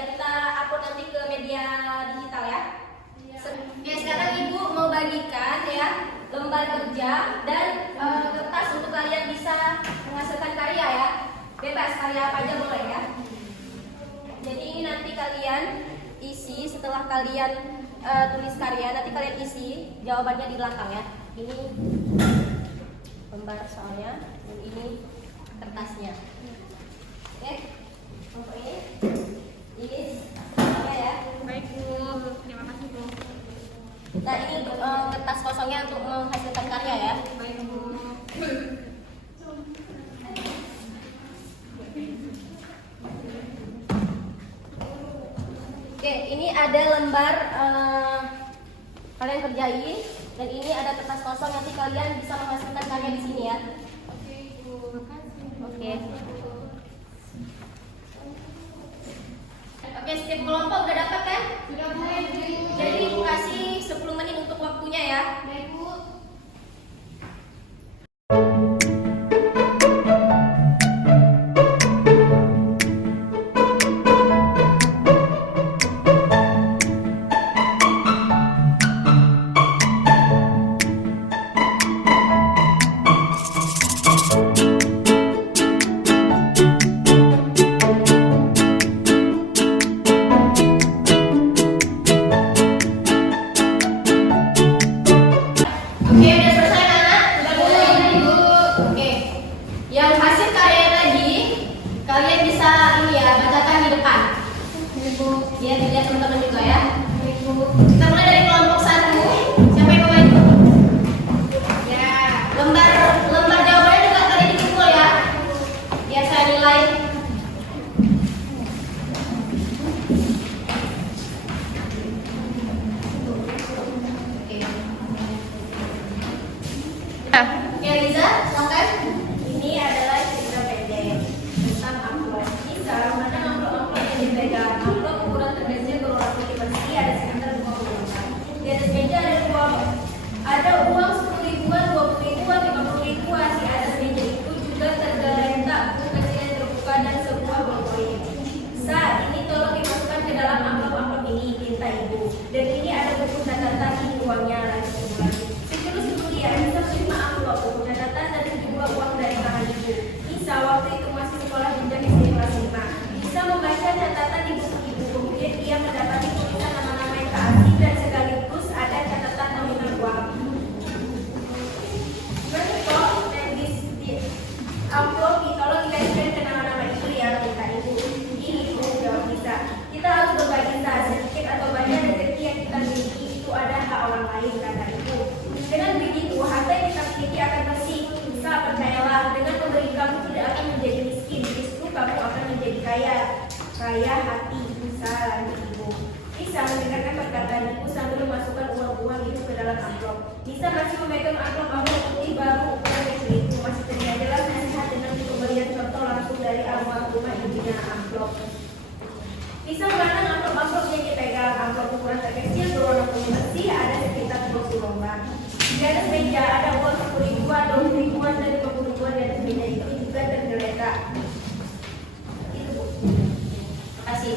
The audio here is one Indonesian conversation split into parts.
yang kita upload nanti ke media digital ya. Oke, sekarang Ibu mau bagikan ya lembar kerja dan kertas untuk kalian bisa menghasilkan karya ya. Bebas, karya apa aja boleh ya. Jadi ini nanti kalian isi setelah kalian tulis karya, nanti kalian isi jawabannya di belakang ya. Ini lembar soalnya, dan ini kertasnya. Oke, untuk ini soalnya ya. Baik Bu, terima kasih Bu. Nah ini untuk kertas kosongnya untuk menghasilkan karya ya. Baik Bu. Oke, ini ada lembar kalian kerjain, dan ini ada kertas kosong, nanti kalian bisa menghasilkan karya di sini ya. Oke Bu, makasih. Oke. Oke, setiap kelompok udah dapat kan? Sudah Bu. Jadi Ibu kasih 10 menit untuk waktunya ya. Baik Bu. Oke, udah selesai anak? Sudah mulai Bu. Oke. Yang hasil karya tadi kalian bisa ini ya, bacakan di depan. Baik Bu. Biar dilihat teman-teman juga ya. Baik Bu. Kita mulai dari kelompok 1. Siapa yang mau maju? Ya, lembar jawabannya juga tadi dikumpul ya. Biar saya nilai. Oke Liza, silakan. Ini adalah cerita pendek tentang amplop. Bisa mana amplop yang dipegang? Amplop ukuran terkecil berwarna putih bersih, ada sekitar 20 lembar. Di atas meja ada uang 10 ribuan, 20 ribuan, 50 ribuan. Di atas meja itu juga tergeletak buku kecil yang terbuka dan sebuah ballpoint. Saat ini tolong dimasukkan ke dalam amplop ini, minta Ibu. Dan ini ada buku catatan, ini uangnya lagi. Sejurus kemudian bisa menerima amplop, buku catatan dan sejumlah uang dari tangan Ibu. Isa waktu itu masih sekolah jenjang SD kelas 5. Bisa membaca catatan di buku Ibu. Kemudian ia mendapati tulisan nama-nama yang tak asing dan sekaligus ada catatan nominal uang. Bentuk dan di amplop tolong dikaitkan ke nama-nama itu ya, minta Ibu. Ini Ibu jawab bisa. Kita harus berbagi sedikit atau banyak rezeki yang kita miliki itu ada hak orang lain, kata Ibu. Dengan begitu, harta yang kita miliki akan bersih. Bisa percayalah, dengan memberi kamu tidak akan menjadi miskin, justru kamu akan menjadi kaya. Kaya hati, bisa lanjut Ibu. Bisa mendengarkan perkataan Ibu sambil memasukkan uang-uang itu ke dalam amplop. Bisa masih memegang amplop putih baru ukuran kecil itu. Masih terlihat jelas nasihat dengan pemberian contoh langsung dari almarhumah ibunya amplop. Bisa memandang amplop-amplop yang dipegang. Amplop ukuran terkecil berwarna putih bersih, ada sekitar 20 lembar. Di atas meja ada uang 10 ribuan, 20 ribuan, dan 50 ribuan. Di atas meja itu juga tergeletak. Itu Bu. Terima kasih.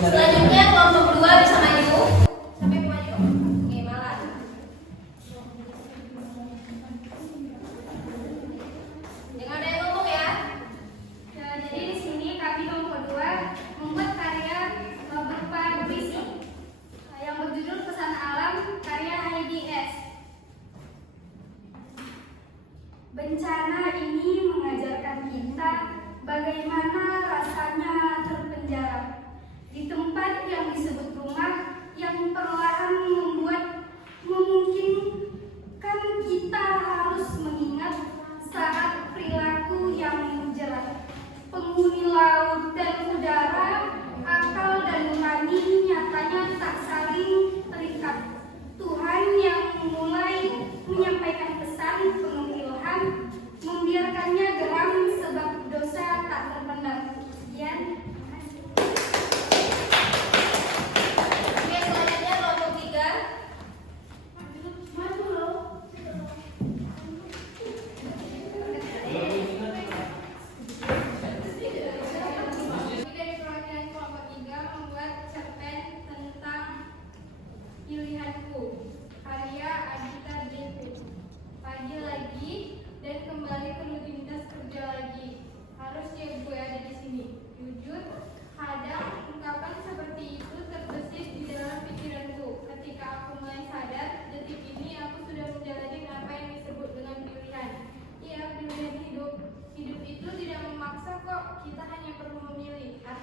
Selanjutnya kelompok 2 bisa maju. Sampai maju. Oke, malah. Jangan ada yang ngomong ya. Ya, jadi di sini kami kelompok 2 membuat karya berupa puisi yang berjudul Pesan Alam karya HDS. Bencana ini mengajarkan kita bagaimana rasanya terpenjara di tempat yang disebut rumah, yang perlahan memungkinkan kita harus mengingat saat perilaku yang menjerat. Penghuni laut dan udara, akal dan nurani nyatanya tak saling terikat. Tuhan yang mulai menyampaikan pesan penuh ilham, membiarkannya geram sebab dosa tak terpendam. Sekian. Oke, selanjutnya kelompok 3. Maju loh.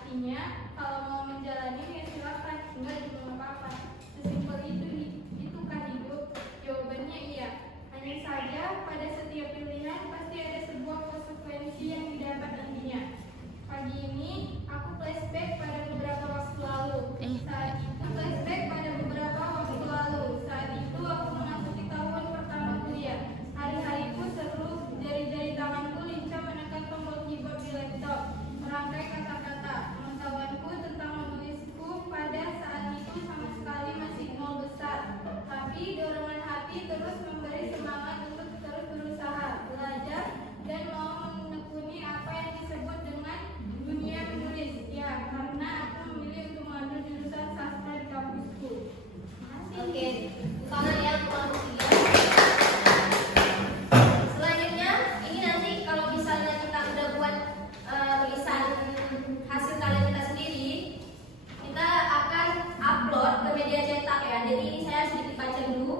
Artinya, kalau mau menjalani ya silakan, enggak juga nggak apa-apa. Sesimpel itukah hidup? Jawabannya iya. Hanya saja pada setiap pilihan pasti ada sebuah konsekuensi yang didapat nantinya. Pagi ini aku flashback pada beberapa waktu lalu. Saat itu aku memasuki tahun pertama kuliah. Hari-hariku seru, jari-jari tanganku lincah menekan tombol keyboard di laptop, merangkai kata-kata. Pengetahuanku tentang menulisku pada saat itu sama sekali masih nol besar. Tapi dorongan hati terus memberi semangat untuk terus berusaha, belajar, dan mau menekuni apa yang disebut dengan dunia menulis. Ya, karena aku memilih untuk mengambil jurusan sastra di kampusku. Oke, tangan ya, kurang ketiga. Selanjutnya, ini nanti kalau misalnya kita udah buat tulisan hasil karya kita sendiri, kita akan upload ke media cetak ya. Jadi ini saya sedikit baca dulu.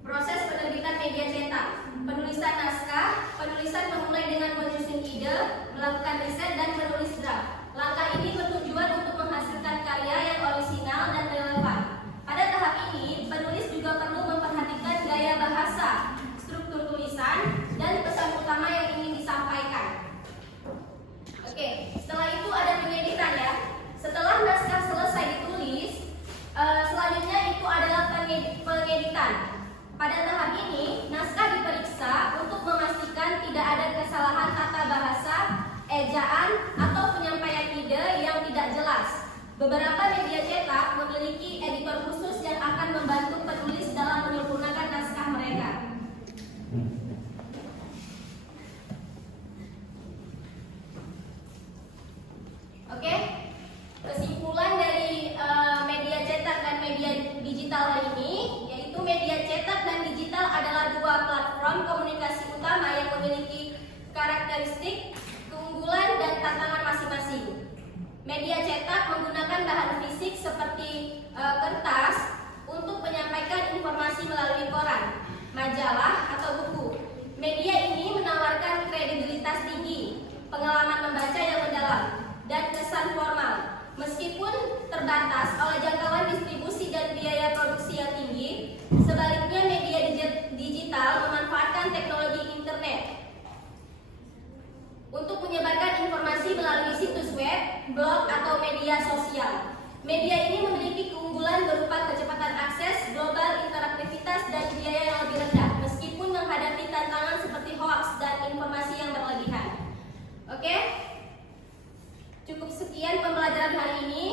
Proses penerbitan media cetak: penulisan naskah, penulisan memulai dengan menyusun ide, melakukan riset dan menulis draft. Langkah ini bertujuan untuk menghasilkan karya yang orisinal dan relevan. Pada tahap ini, penulis juga perlu memperhatikan gaya bahasa, struktur tulisan, dan pesan utama yang ingin disampaikan. Oke, setelah itu ada pengeditan ya. Setelah naskah selesai ditulis, selanjutnya itu adalah pengeditan. Pada tahap ini, naskah diperiksa untuk memastikan tidak ada kesalahan tata bahasa, ejaan, atau penyampaian ide yang tidak jelas. Beberapa media cetak memiliki editor khusus yang akan membantu penulis dalam menyempurnakan naskah mereka. Oke, kesimpulan dari media cetak dan media digital hari ini, yaitu media cetak dan digital adalah dua platform komunikasi utama yang memiliki karakteristik, keunggulan, dan tantangan masing-masing. Media cetak menggunakan bahan fisik seperti kertas untuk menyampaikan informasi melalui koran, majalah, atau buku. Media ini menawarkan kredibilitas tinggi, pengalaman membaca yang mendalam, dan kesan formal. Meskipun terbatas oleh jangkauan distribusi dan biaya produksi yang tinggi, sebaliknya media digital memanfaatkan teknologi internet untuk menyebarkan informasi melalui situs web, blog, atau media sosial. Media ini memiliki keunggulan berupa kecepatan akses, global interaktivitas, dan biaya yang lebih rendah, meskipun menghadapi tantangan seperti hoax dan informasi yang berlebihan. Oke? Cukup sekian pembelajaran hari ini.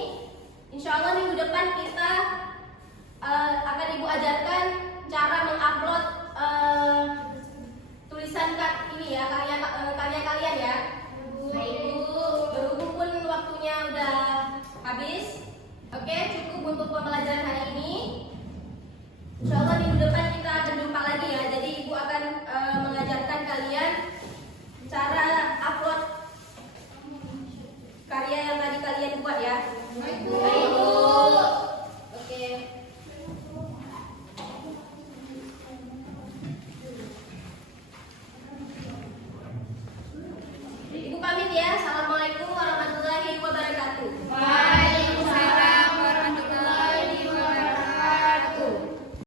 Insya Allah minggu depan kita akan Ibu ajarkan cara mengupload tulisan ini ya, karya kalian ya. Berhubung pun waktunya udah habis. Oke, cukup untuk pembelajaran hari ini. Insya Allah minggu depan kita berjumpa lagi ya. Jadi Ibu akan mengajarkan kalian cara upload karya yang tadi kalian buat ya. Baik Bu. Oke. Ibu pamit ya.